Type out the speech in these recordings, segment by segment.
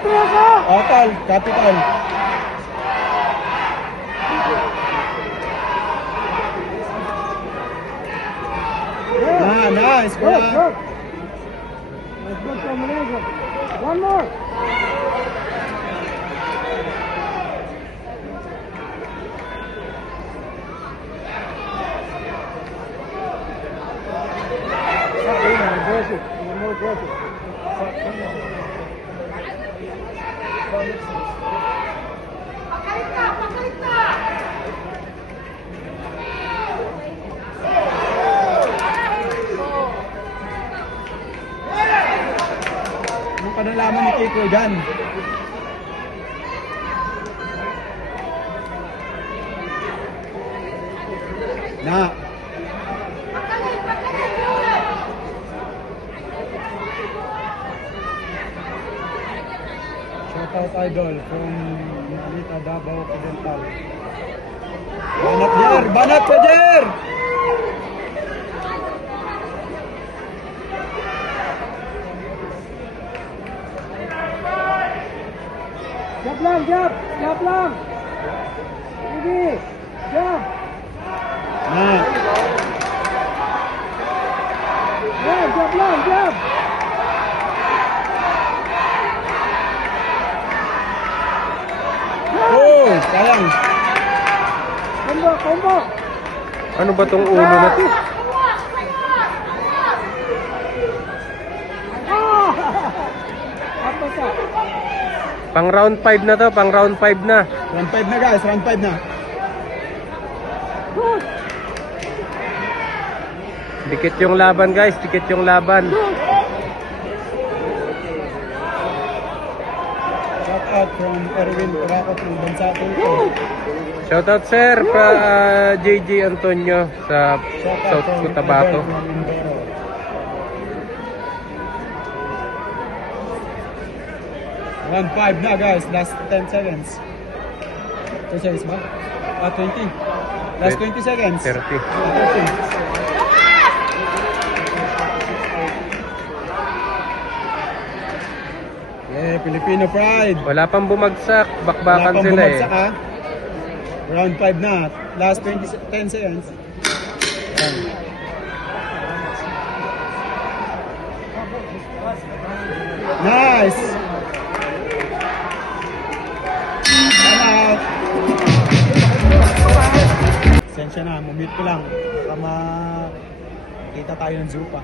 Total, capital. Nice, good. One more. More aggressive. Anong kanalaman ni Kiko dyan? Na. Shoutout idol from Nalita, Davao Occidental. Banat Jer! Jab lang. Sige, jab. Na. Jab lang. Oh, sayang. Combo. Ano ba tong ulo na to? Apa ka? Pang round 5 na to, pang round 5 na. Round 5 na guys, round 5 na. Dikit yung laban guys, dikit yung laban. Shoutout from Erwin Turakot ng Bansa Tulpo. Shoutout sir pa JJ Antonio sa South Cotabato. Round 5 na guys, last 10 seconds. 2 seconds ba? 20. Last 20 seconds. 30. 30. Yeah, Filipino pride. Wala pang bumagsak, Wala bakbakan pang sila bumagsak, eh. ah. Round 5 na. Last 10 seconds. Ayan. Nice! Salamat! Sensya na, mumute ko lang. Baka makita tayo ng Zupa.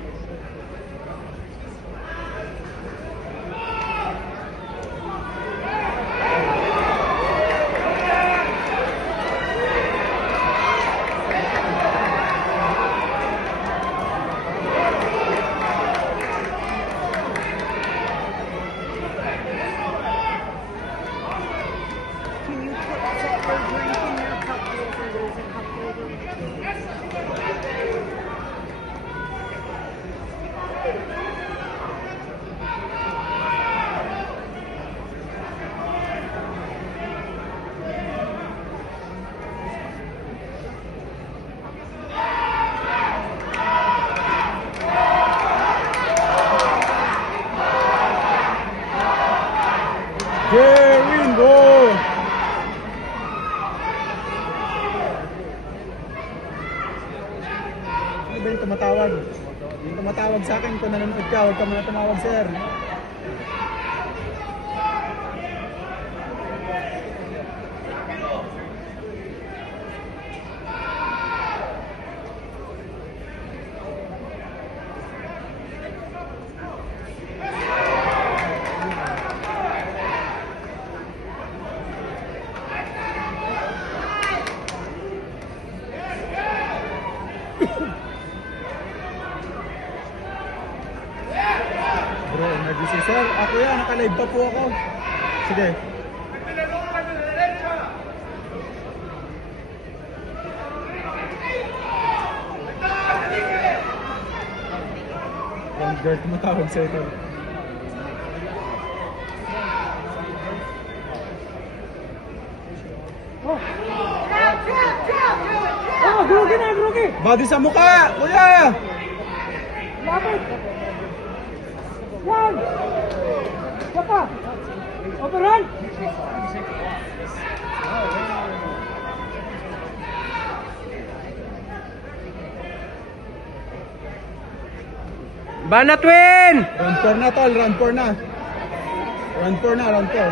Jeringo! Ano ba yung tumatawag? Yung tumatawag sa akin, kung nanonood ka, huwag ka muna tumawag, sir. Bro, nag-isip, sir, ako yan, naka-live pa po ako. Sige. Yung girl tumatawag sa ito. Grogi! Body sa mukha, kuya! Lapit! Yan! Saka! Overrun! Banat win! Round 4 na tol, round 4 na. Round 4 na, round 4.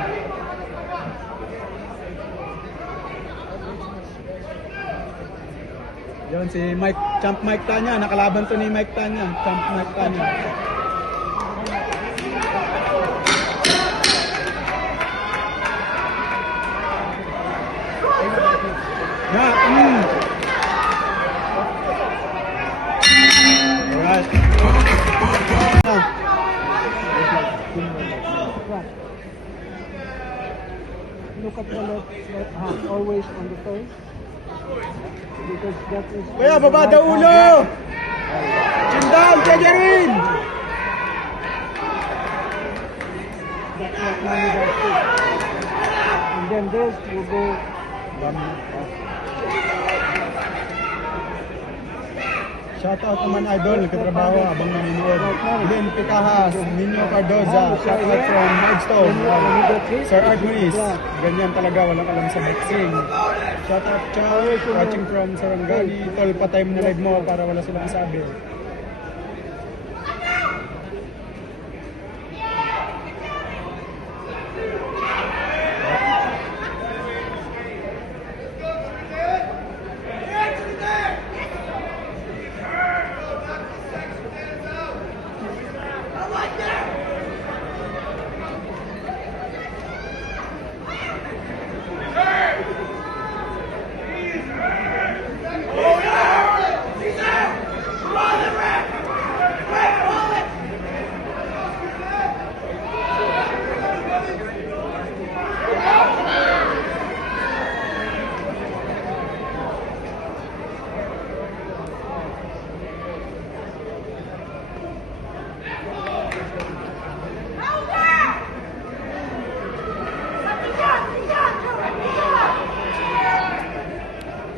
Yun si Mike, Champ Mike Tanya, nakalaban to ni Mike Tanya, Champ Mike Tanya. Na, Alright. Na. Look at the left hand always on the face. Because that is... Kaya baba daw ulo! Chin down, Jejerin! That's what Manny does too. And then this will go... Shoutout naman idol, katrabaho abang nanonood. Glenn Picahas, Nino Cardoza, shoutout from Milestone. Sir Art Maurice, ganyan talaga, walang alam sa boxing. Shoutout Chow, watching from Sarangani. Tol, patay mo na live mo para wala silang sabi.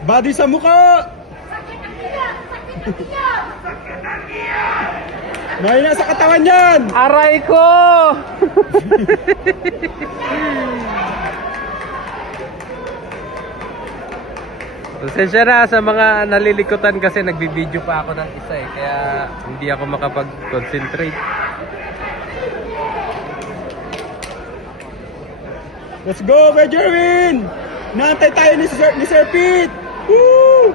Body sa mukha! Mahina sa katawan yan! Aray ko! Pasensya na sa mga nalilikutan kasi nagbibideo pa ako ng isa eh. Kaya hindi ako makapag-concentrate. Let's go, Kuya Jerwin! Naantay tayo ni Sir Pete! Woo!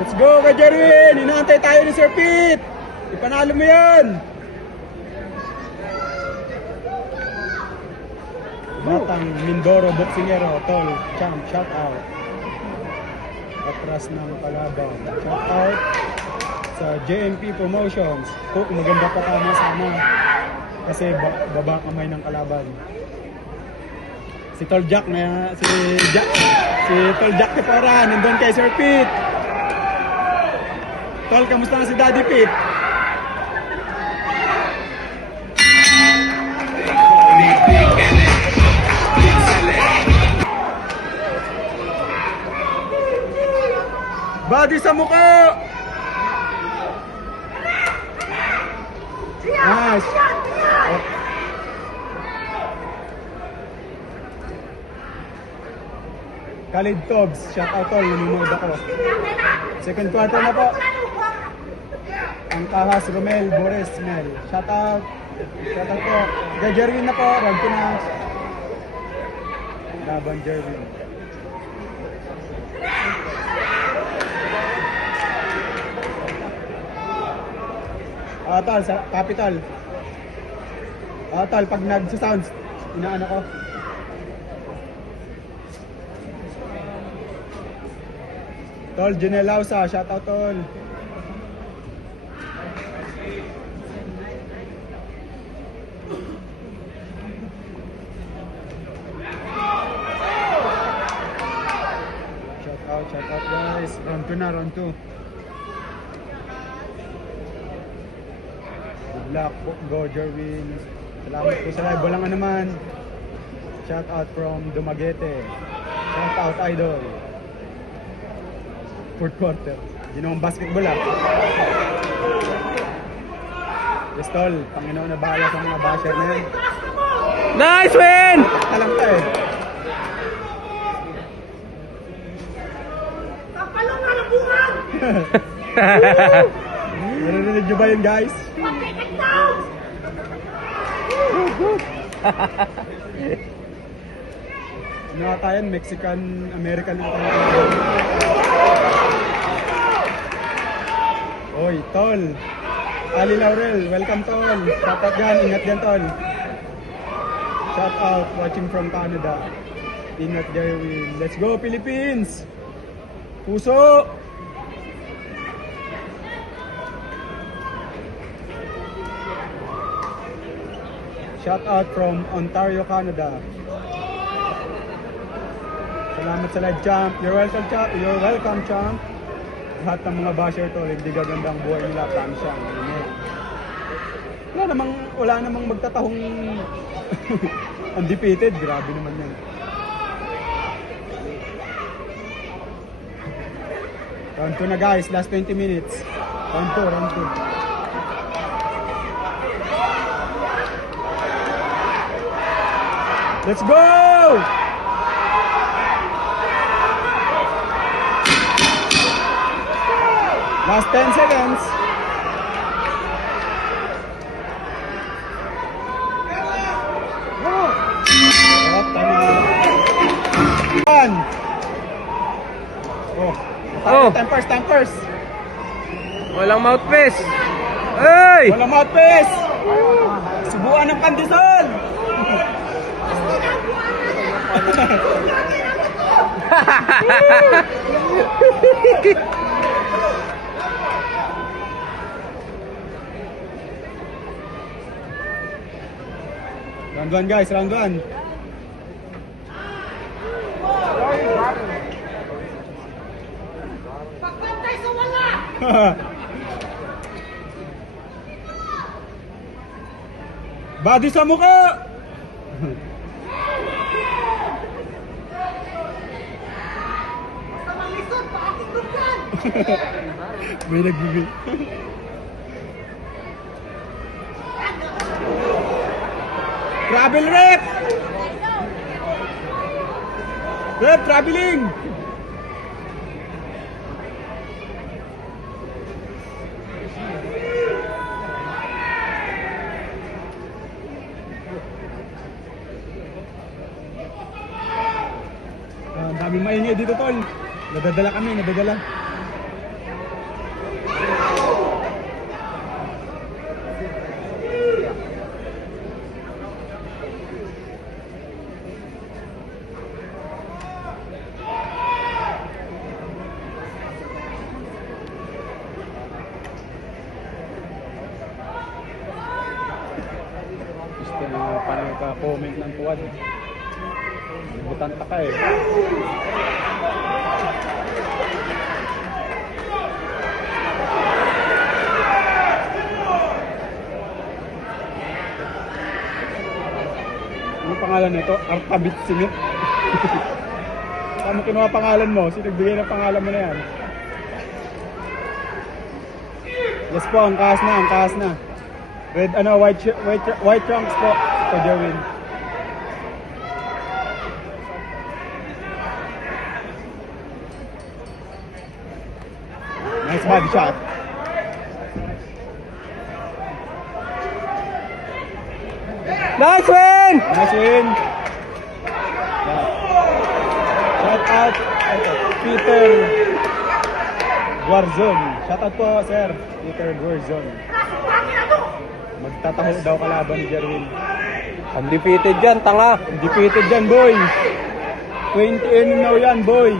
Let's go, Kuya Jerwin! Inaantay tayo ni Sir Pete! Ipanalo mo yan! Batang Mindoro, boxingero, tol, champ, shout out. Atras ng kalaban, shout out sa JMP Promotions. Hook, maganda pa tama sana kasi baba kamay ng kalaban. Si Tol Jack na si Tol Jack Tepora nandun kay Sir Pete. Tol, kamusta na si Daddy Pete? Body sa mukha! Nice! Khalid Tobs, shout out tol, nanonood ako. Second quarter na po. Ang Kahas, Romel, Boris, Mel. Shout out po. Kaya Jerwin na po, round 2 na. Laban Jerwin. Tol, sa capital. Tol, pag nag-sounds, inaano ko. Tol, Junel Lausa, shout out tol. Shout out guys. Round 2 na, round 2. Good luck, go Jerwin. Salamat po sa live. Walang naman. Shout out from Dumaguete. Shout out idol. Fourth quarter. Ginawang basketball ah. Yes, tol. Panginoon na bahala sa mga basher na yan. Nice win! Talang ka eh. Narinig nyo ba yun, guys? Ano ata yan? Mexican-American ata yan. Oy, tol. Ali Laurel, welcome tol. Shout out dyan, ingat dyan tol. Shout out, watching from Canada. Ingat Jerwin. Let's go Philippines! Puso! Shout out from Ontario, Canada. Salamat sa live, champ. You're welcome, champ. You're welcome, champ. Lahat ng mga basher to, hindi gagandang buhay nila, tansya. Wala namang magtatahong undefeated. Grabe naman yan. Round 2 na guys, last 20 minutes. Round 2, round 2. Let's go! Last 10 seconds. Oh, tama. One. Oh. Time first. Walang mouthpiece. Hey! Walang mouthpiece. Subuan ng pandesal. Round 1 guys, round 1. Pagpantay sa wala! Body sa mukha! Basta malisod, pakakindog yan! May nagbibig. Travel rep! Rep, traveling! Daming maingay dito tol. Nadadala kami, nadadala. Gusto na parang ka-comment ng tuwad. Butanta ka eh. Ano pangalan nito? Alphabet Simit. Saan mo kinuha pangalan mo? Sino nagbigay ng pangalan mo na yan? Yes po, ang kaas na, ang kaas na. Red, white trunks po, po Jerwin. Nice body shot. Nice win! Nice win. Shout out Peter Guarzon. Shout out po sir, Peter Guarzon. Magtataho daw kalaban ni Jerwin. Undefeated yan, tanga. Undefeated yan boy. 20 now yan boy.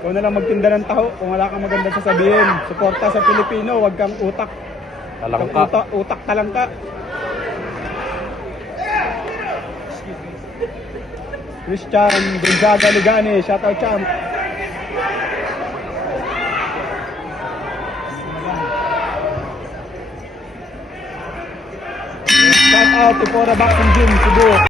Ikaw na lang magtinda ng taho kung wala kang maganda sasabihin. Suporta sa Pilipino, wag kang utak. Talangka. Utak talangka. Christian Gonzaga Ligani, shout out champ. Shout out to Pora Boxing Gym, Cebu.